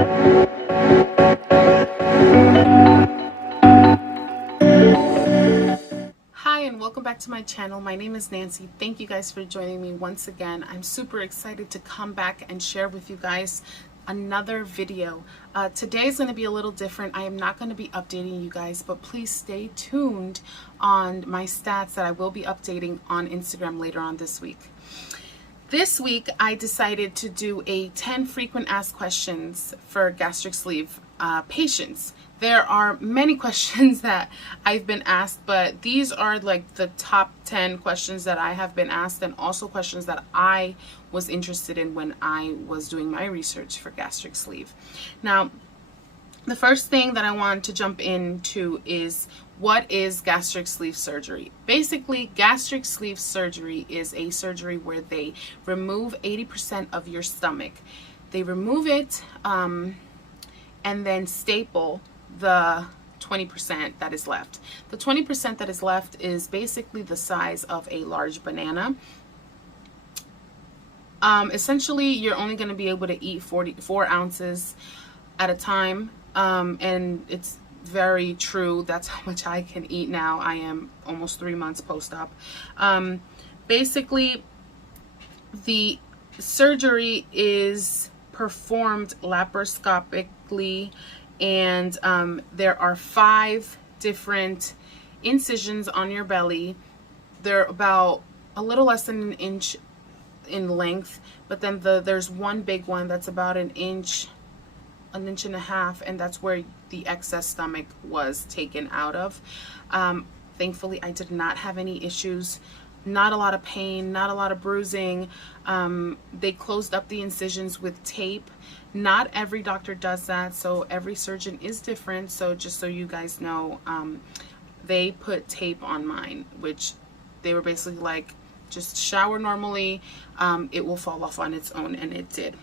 Hi and welcome back to my channel. My name is Nancy. Thank you guys for joining me once again. I'm super excited to come back and share with you guys another video. Today is going to be a little different. I am not going to be updating you guys, but please stay tuned on my stats that I will be updating on Instagram later on this week. This week I decided to do a 10 frequent asked questions for gastric sleeve patients. There are many questions that I've been asked, but these are like the top 10 questions that I have been asked, and also questions that I was interested in when I was doing my research for gastric sleeve. Now, the first thing that I want to jump into is, what is gastric sleeve surgery? Basically, gastric sleeve surgery is a surgery where they remove 80% of your stomach. They remove it and then staple the 20% that is left. The 20% that is left is basically the size of a large banana. Essentially, you're only going to be able to eat 4 ounces at a time, and it's very true. That's how much I can eat now. I am almost 3 months post-op. Basically, the surgery is performed laparoscopically, and there are 5 different incisions on your belly. They're about a little less than an inch in length, but then there's one big one that's about an inch and a half, and that's where the excess stomach was taken out of. Thankfully, I did not have any issues. Not a lot of pain, not a lot of bruising. They closed up the incisions with tape. Not every doctor does that, so every surgeon is different. So just so you guys know, they put tape on mine, which they were basically like, just shower normally, it will fall off on its own, and it did.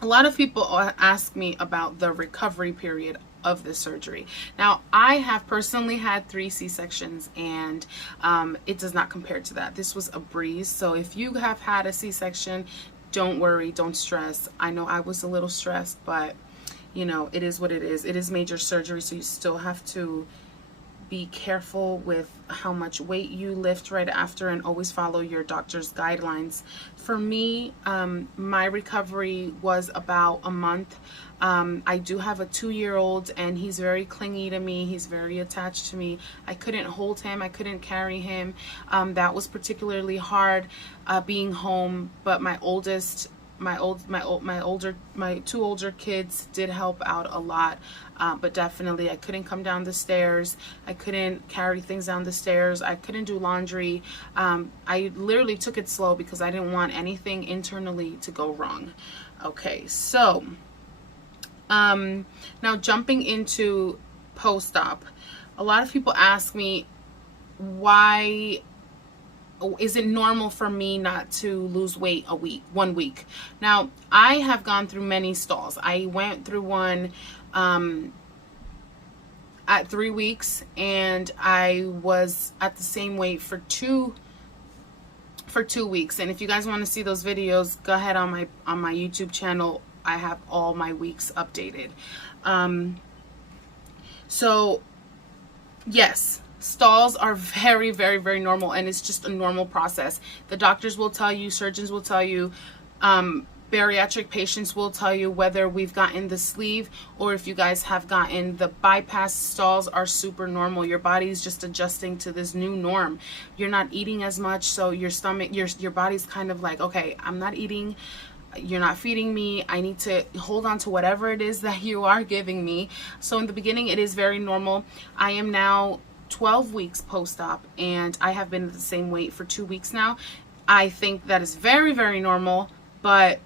A lot of people ask me about the recovery period of this surgery. Now, I have personally had 3 C-sections, and it does not compare to that. This was a breeze. So if you have had a C-section, don't worry, don't stress. I know I was a little stressed, but you know, it is what it is. It is major surgery, so you still have to be careful with how much weight you lift right after, and always follow your doctor's guidelines. For me, my recovery was about a month. I do have a 2-year-old, and he's very clingy to me. He's very attached to me. I couldn't hold him. I couldn't carry him. That was particularly hard being home. But my two older kids did help out a lot. But definitely, I couldn't come down the stairs. I couldn't carry things down the stairs. I couldn't do laundry. I literally took it slow because I didn't want anything internally to go wrong. Okay, so now jumping into post-op, a lot of people ask me, why is it normal for me not to lose weight 1 week? Now, I have gone through many stalls. I went through one at 3 weeks, and I was at the same weight for 2 weeks. And if you guys want to see those videos, go ahead on my YouTube channel. I have all my weeks updated. So yes, stalls are very, very, very normal, and it's just a normal process. The doctors will tell you, surgeons will tell you, bariatric patients will tell you, whether we've gotten the sleeve or if you guys have gotten the bypass, stalls are super normal. Your body's just adjusting to this new norm. You're not eating as much, so your stomach, your body's kind of like, okay, I'm not eating, you're not feeding me, I need to hold on to whatever it is that you are giving me. So in the beginning, it is very normal. I am now 12 weeks post-op, and I have been at the same weight for 2 weeks now. I think that is very, very normal, but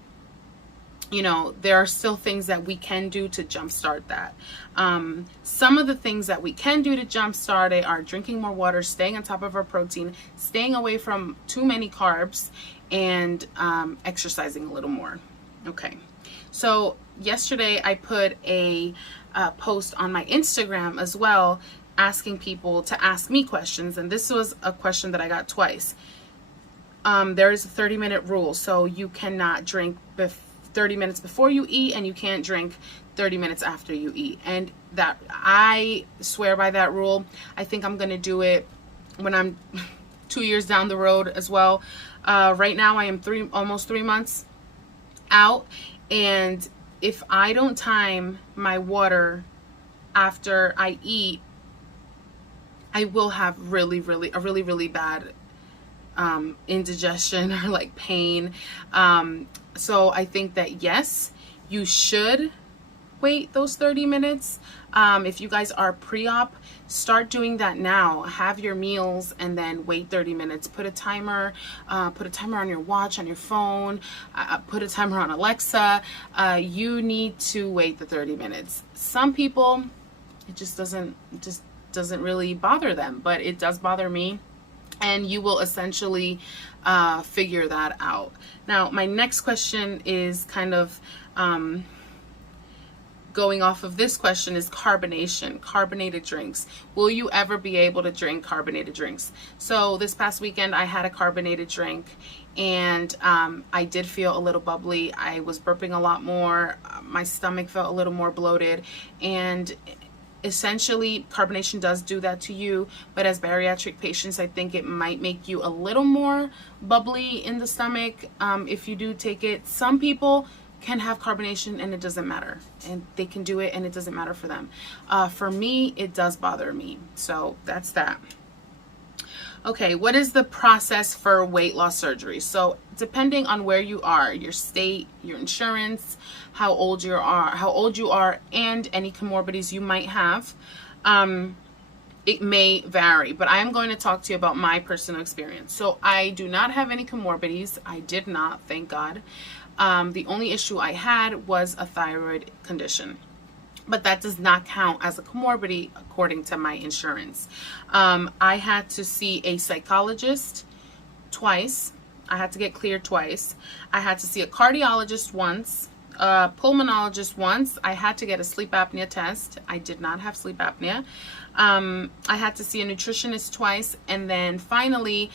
you know, there are still things that we can do to jumpstart that. Some of the things that we can do to jumpstart it are drinking more water, staying on top of our protein, staying away from too many carbs, and exercising a little more. Okay, so yesterday I put a post on my Instagram as well, asking people to ask me questions, and this was a question that I got twice. There is a 30-minute rule, so you cannot drink 30 minutes before you eat, and you can't drink 30 minutes after you eat. And that, I swear by that rule. I think I'm going to do it when I'm 2 years down the road as well. Right now I am almost 3 months out, and if I don't time my water after I eat, I will have a really bad indigestion or like pain. So I think that yes, you should wait those 30 minutes. If you guys are pre-op, start doing that now. Have your meals and then wait 30 minutes. Put a timer on your watch, on your phone, put a timer on Alexa. You need to wait the 30 minutes. Some people, it just doesn't really bother them, but it does bother me. And you will essentially figure that out. Now, my next question is kind of going off of this question, is carbonation, carbonated drinks. Will you ever be able to drink carbonated drinks? So this past weekend I had a carbonated drink, and I did feel a little bubbly. I was burping a lot more. My stomach felt a little more bloated, and essentially carbonation does do that to you. But as bariatric patients, I think it might make you a little more bubbly in the stomach if you do take it. Some people can have carbonation and it doesn't matter, and they can do it and it doesn't matter for them. For me, it does bother me. So that's that. Okay, what is the process for weight loss surgery? So depending on where you are, your state, your insurance, how old you are, and any comorbidities you might have, it may vary. But I am going to talk to you about my personal experience. So I do not have any comorbidities. I did not, thank God. The only issue I had was a thyroid condition, but that does not count as a comorbidity according to my insurance. I had to see a psychologist twice. I had to get cleared twice. I had to see a cardiologist once, a pulmonologist once. I had to get a sleep apnea test. I did not have sleep apnea. I had to see a nutritionist twice, and then finally,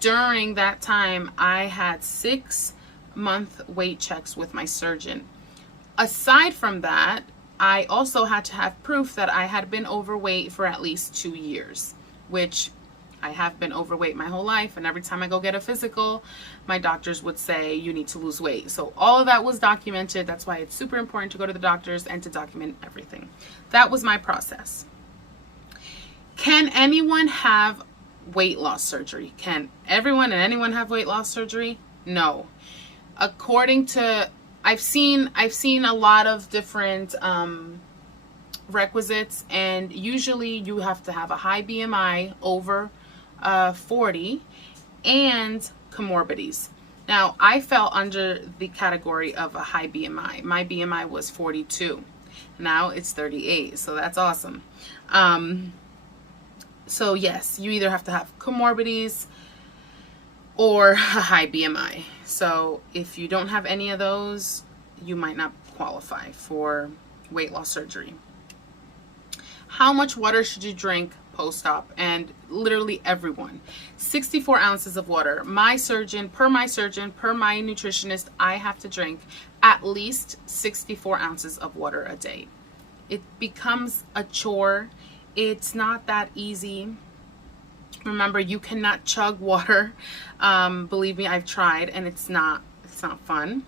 during that time, I had 6-month weight checks with my surgeon. Aside from that, I also had to have proof that I had been overweight for at least 2 years, which I have been overweight my whole life. And every time I go get a physical, my doctors would say, you need to lose weight. So all of that was documented. That's why it's super important to go to the doctors and to document everything. That was my process. Can anyone have weight loss surgery? Can everyone and anyone have weight loss surgery? No. According to, I've seen a lot of different requisites, and usually you have to have a high BMI over 40 and comorbidities. Now, I fell under the category of a high BMI. My BMI was 42. Now it's 38, so that's awesome. So yes, you either have to have comorbidities or a high BMI. So if you don't have any of those, you might not qualify for weight loss surgery. How much water should you drink post-op? And literally everyone, 64 ounces of water. My surgeon, per my nutritionist, I have to drink at least 64 ounces of water a day. It becomes a chore. It's not that easy. Remember, you cannot chug water. Believe me, I've tried, and it's not fun.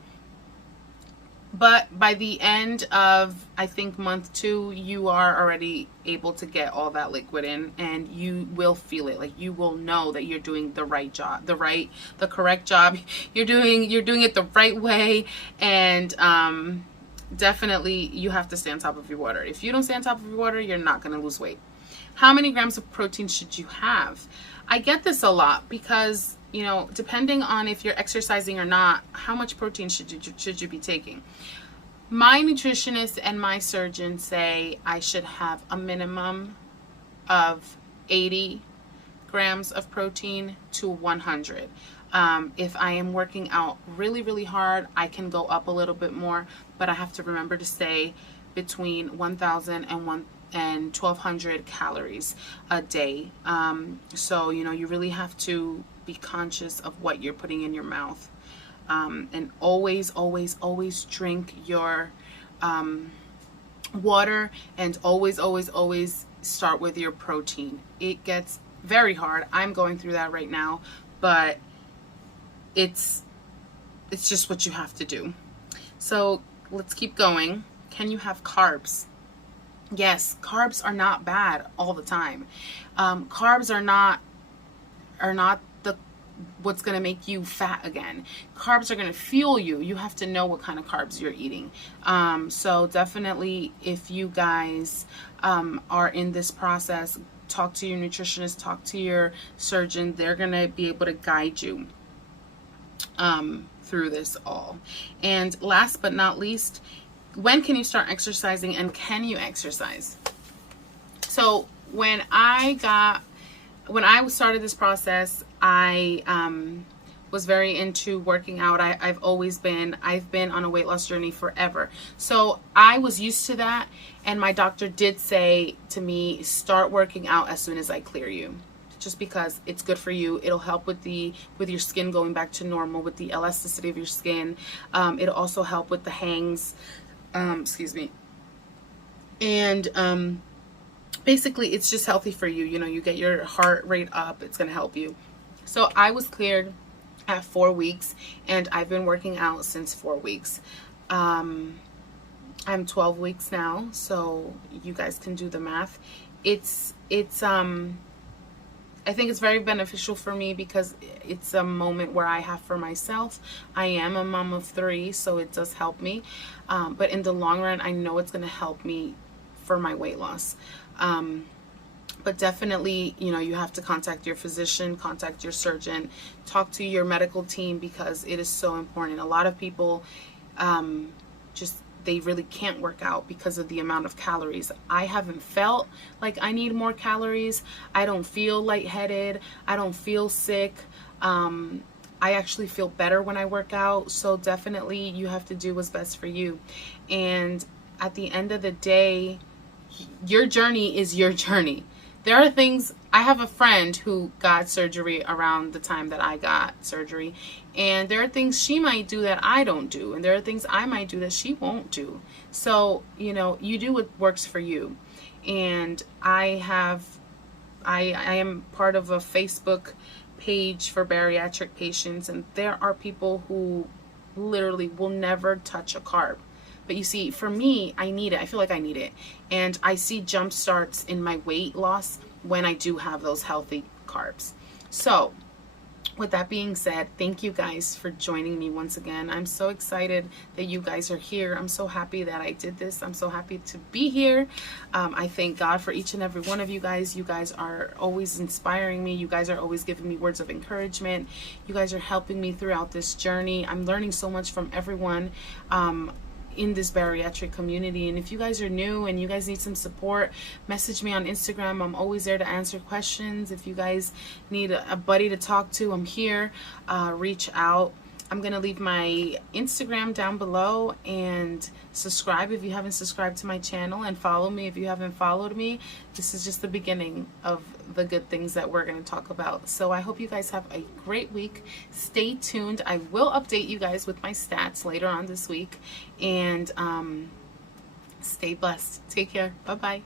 But by the end of, I think, month 2, you are already able to get all that liquid in, and you will feel it. Like, you will know that you're doing the right job, the correct job. You're doing it the right way, and definitely you have to stay on top of your water. If you don't stay on top of your water, you're not going to lose weight. How many grams of protein should you have? I get this a lot because, you know, depending on if you're exercising or not, how much protein should you be taking? My nutritionist and my surgeon say I should have a minimum of 80 grams of protein to 100. If I am working out really, really hard, I can go up a little bit more, but I have to remember to stay between 1,000 and 1,200 calories a day. So, you know, you really have to be conscious of what you're putting in your mouth. And always, always, always drink your water, and always, always, always start with your protein. It gets very hard. I'm going through that right now, but it's just what you have to do. So let's keep going. Can you have carbs? Yes, carbs are not bad all the time. Carbs are not the what's going to make you fat again. Carbs are going to fuel you. You have to know what kind of carbs you're eating. So definitely, if you guys are in this process, talk to your nutritionist, talk to your surgeon. They're going to be able to guide you through this all. And last but not least, when can you start exercising, and can you exercise? So when I started this process, I was very into working out. I've been on a weight loss journey forever. So I was used to that, and my doctor did say to me, start working out as soon as I clear you. Just because it's good for you. It'll help with your skin going back to normal, with the elasticity of your skin. It'll also help with the hangs. Excuse me. And basically, it's just healthy for you. You know, you get your heart rate up. It's going to help you. So I was cleared at 4 weeks, and I've been working out since 4 weeks. I'm 12 weeks now, so you guys can do the math. I think it's very beneficial for me because it's a moment where I have for myself. I am a mom of 3, so it does help me. But in the long run, I know it's going to help me for my weight loss. But definitely, you know, you have to contact your physician, contact your surgeon, talk to your medical team, because it is so important. A lot of people they really can't work out because of the amount of calories. I haven't felt like I need more calories. I don't feel lightheaded. I don't feel sick. I actually feel better when I work out. So definitely you have to do what's best for you. And at the end of the day, your journey is your journey. There are things, I have a friend who got surgery around the time that I got surgery, and there are things she might do that I don't do, and there are things I might do that she won't do. So, you know, you do what works for you. And I am part of a Facebook page for bariatric patients, and there are people who literally will never touch a carb. But you see, for me, I need it. I feel like I need it. And I see jump starts in my weight loss when I do have those healthy carbs. So with that being said, thank you guys for joining me once again. I'm so excited that you guys are here. I'm so happy that I did this. I'm so happy to be here. I thank God for each and every one of you guys. You guys are always inspiring me. You guys are always giving me words of encouragement. You guys are helping me throughout this journey. I'm learning so much from everyone in this bariatric community. And if you guys are new and you guys need some support, message me on Instagram. I'm always there to answer questions. If you guys need a buddy to talk to, I'm here. Reach out. I'm going to leave my Instagram down below, and subscribe if you haven't subscribed to my channel, and follow me if you haven't followed me. This is just the beginning of the good things that we're going to talk about. So I hope you guys have a great week. Stay tuned. I will update you guys with my stats later on this week, and stay blessed. Take care. Bye-bye.